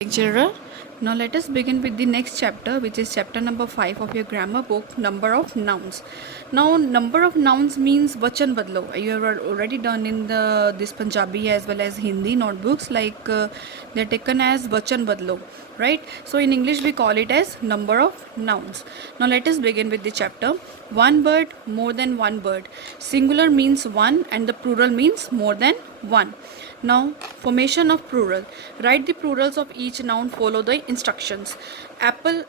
Lecturer. Now let us begin with the next chapter, which is chapter number 5 of your grammar book, number of nouns. Now number of nouns means vachan badlo. You have already done in this Punjabi as well as Hindi notebooks, like they're taken as vachan badlo, right? So in English we call it as number of nouns. Now let us begin with the chapter. One bird, more than one bird. Singular means one and the plural means more than one. Now, formation of plural. Write the plurals of each noun, follow the instructions. Add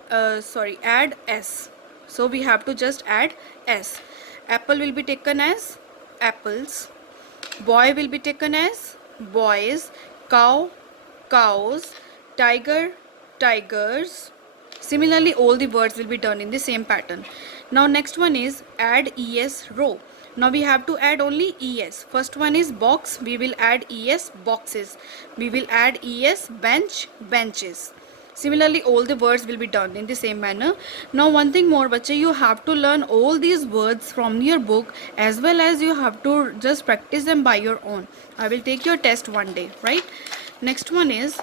s. So we have to just add s. Apple will be taken as apples. Boy will be taken as boys. Cow, cows. Tiger, tigers. Similarly, all the words will be done in the same pattern. Now, next one is add es row. Now we have to add only es. First one is box. We will add es boxes. We will add es bench benches. Similarly, all the words will be done in the same manner. Now one thing more, bache, you have to learn all these words from your book, as well as you have to just practice them by your own. I will take your test one day, right? Next one is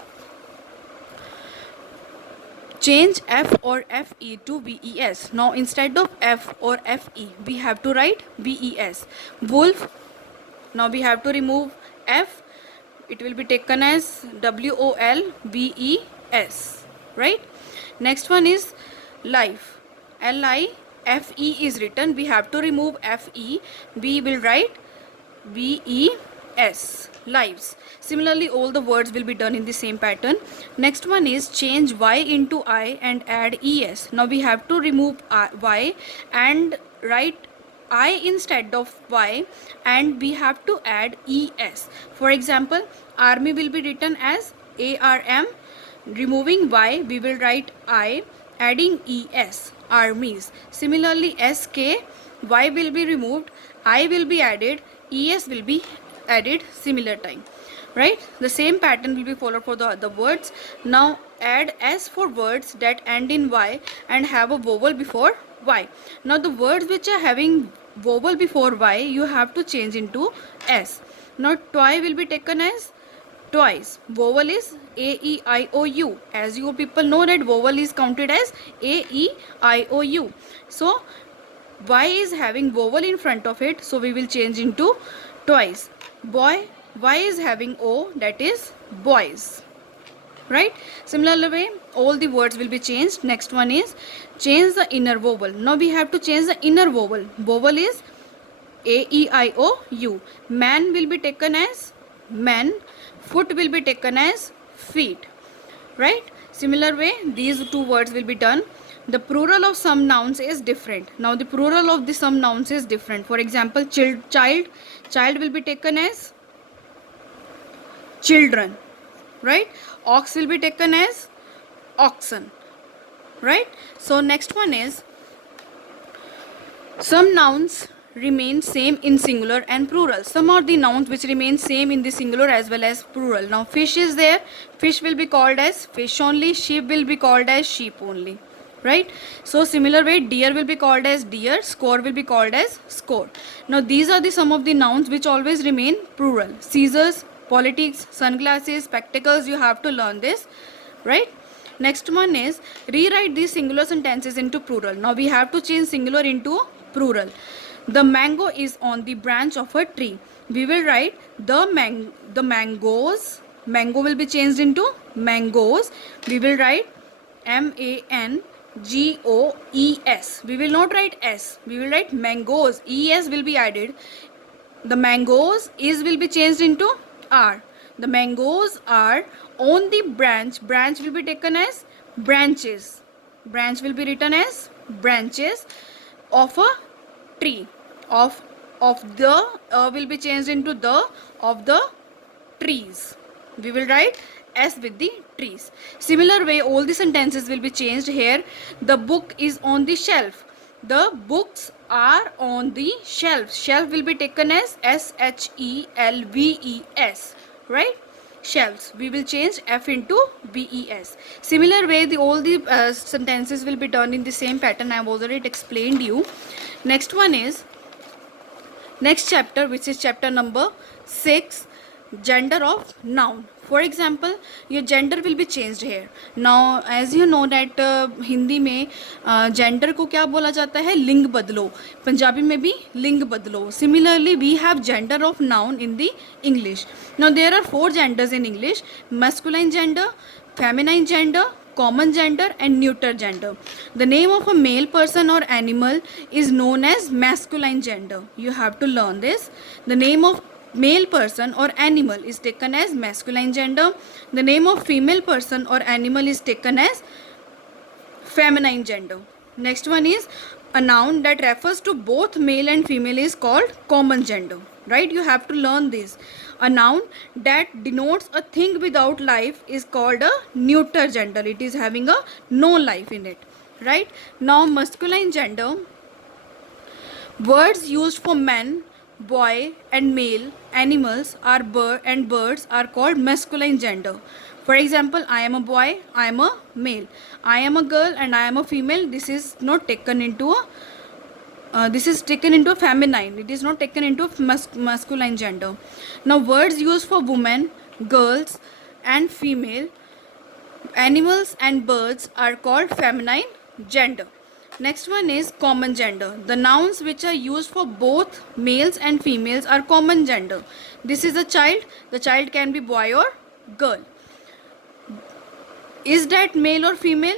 change F or FE to VES. Now instead of F or FE, we have to write VES. Wolf. Now we have to remove F. It will be taken as WOLVES. Right? Next one is life. LIFE is written. We have to remove FE. We will write VES. Lives. Similarly, all the words will be done in the same pattern. Next one is change Y into I and add ES. Now we have to remove Y and write I instead of Y, and we have to add ES. For example, army will be written as ARM. Removing Y, we will write I, adding ES, armies. Similarly, SK, Y will be removed, I will be added, ES will be added similar time, right? The same pattern will be followed for the other words. Now add S for words that end in Y and have a vowel before Y. Now the words which are having vowel before Y, you have to change into S. Now toy will be taken as twice. Vowel is AEIOU. As you people know that vowel is counted as AEIOU. So Y is having vowel in front of it, so we will change into twice. Boy, Y is having O, that is boys, right? Similarly way, all the words will be changed. Next one is change the inner vowel. Now we have to change the inner vowel. Vowel is AEIOU. Man will be taken as men. Foot will be taken as feet, right? Similar way, these two words will be done. The plural of some nouns is different. Now the plural of the some nouns is different. For example, child will be taken as children, right? Ox will be taken as oxen, right? So next one is some nouns remain same in singular and plural. Some are the nouns which remain same in the singular as well as plural. Now fish is there. Fish will be called as fish only. Sheep will be called as sheep only, right? So similar way, deer will be called as deer. Score will be called as score. Now these are the some of the nouns which always remain plural. Scissors, politics, sunglasses, spectacles, you have to learn this, right? Next one is rewrite these singular sentences into plural. Now we have to change singular into plural. The mango is on the branch of a tree. We will write the mangoes. Mango will be changed into mangoes. We will write MANGOES. We will not write S. We will write mangoes. ES will be added. The mangoes is will be changed into R. The mangoes are on the branch. Branch will be taken as branches. Branch will be written as branches of a tree. Of the will be changed into the of the trees. We will write S with the trees. Similar way, all the sentences will be changed here. The book is on the shelf. The books are on the shelf. Shelf will be taken as SHELVES, right? Shelves. We will change F into BES. Similar way, all the sentences will be done in the same pattern. I have already explained you. Next one is next chapter, which is chapter number 6, gender of noun. For example, your gender will be changed here. Now, as you know that Hindi में gender को क्या बोला जाता है? लिंग बदलो. पंजाबी में भी लिंग बदलो. Similarly, we have gender of noun in the English. Now, there are 4 genders in English: masculine gender, feminine gender, common gender, and neuter gender. The name of a male person or animal is known as masculine gender. You have to learn this. The name of male person or animal is taken as masculine gender. The name of female person or animal is taken as feminine gender. Next one is a noun that refers to both male and female is called common gender. Right? You have to learn this. A noun that denotes a thing without life is called a neuter gender. It is having a no life in it. Right? Now, masculine gender, words used for men, boy, and male animals are birds are called masculine gender. For example, I am a boy, I am a male. I am a girl and I am a female. This is not taken into a this is taken into a feminine. It is not taken into a masculine gender. Now, words used for women, girls, and female animals and birds are called feminine gender. Next one is common gender. The nouns which are used for both males and females are common gender. This is a child. The child can be boy or girl. Is that male or female?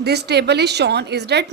This table is shown. Is that